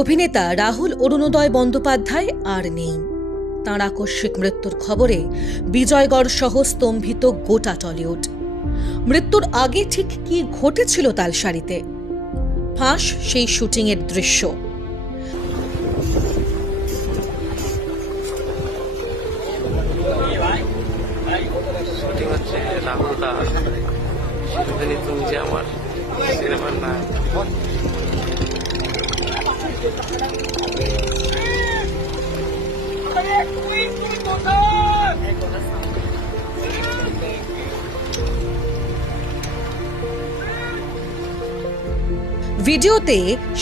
অভিনেতা রাহুল অরুণোদয় বন্দ্যোপাধ্যায় আর নেই। তাঁর আকস্মিক মৃত্যুর খবরে বিজয়গড় সহ স্তম্ভিত গোটা টলিউড। মৃত্যুর আগে ঠিক কি ঘটেছিল তালসারিতে? ফাঁস সেই শুটিংয়ের দৃশ্য। শুটিং হচ্ছে রাহুল দা সেখানে তুমি যে আমার সিনেমার না ভিডিওতে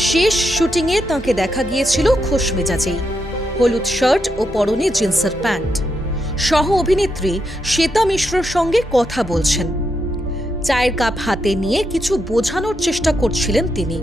শেষ শুটিংয়ে তাঁকে দেখা গিয়েছিল খোশ মেজাজেই, হলুদ শার্ট ও পরনে জিন্সের প্যান্ট। সহ অভিনেত্রী শ্বেতা মিশ্রর সঙ্গে কথা বলছেন। চায়ের কাপ হাতে নিয়ে কিছু বোঝানোর চেষ্টা করছিলেন তিনি।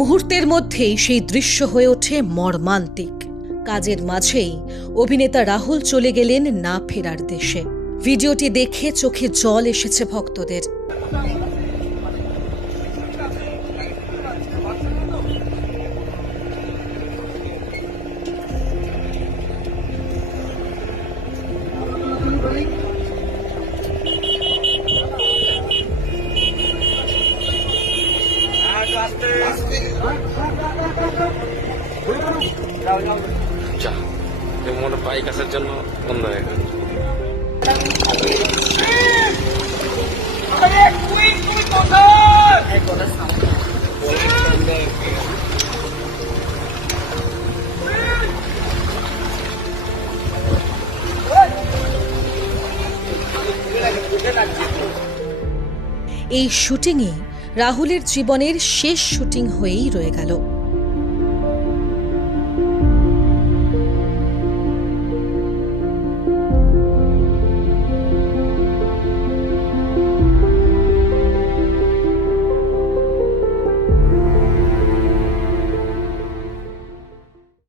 মুহূর্তের মধ্যেই সেই দৃশ্য হয়ে ওঠে মর্মান্তিক। কাজের মাঝেই অভিনেতা রাহুল চলে গেলেন না ফেরার দেশে। ভিডিওটি দেখে চোখে জল এসেছে ভক্তদের। যা মনে বাইক আসার জন্য বন্ধ হয়ে গেল। এই শুটিংয়ে রাহুলের জীবনের শেষ শুটিং হয়েই রয়ে গেল।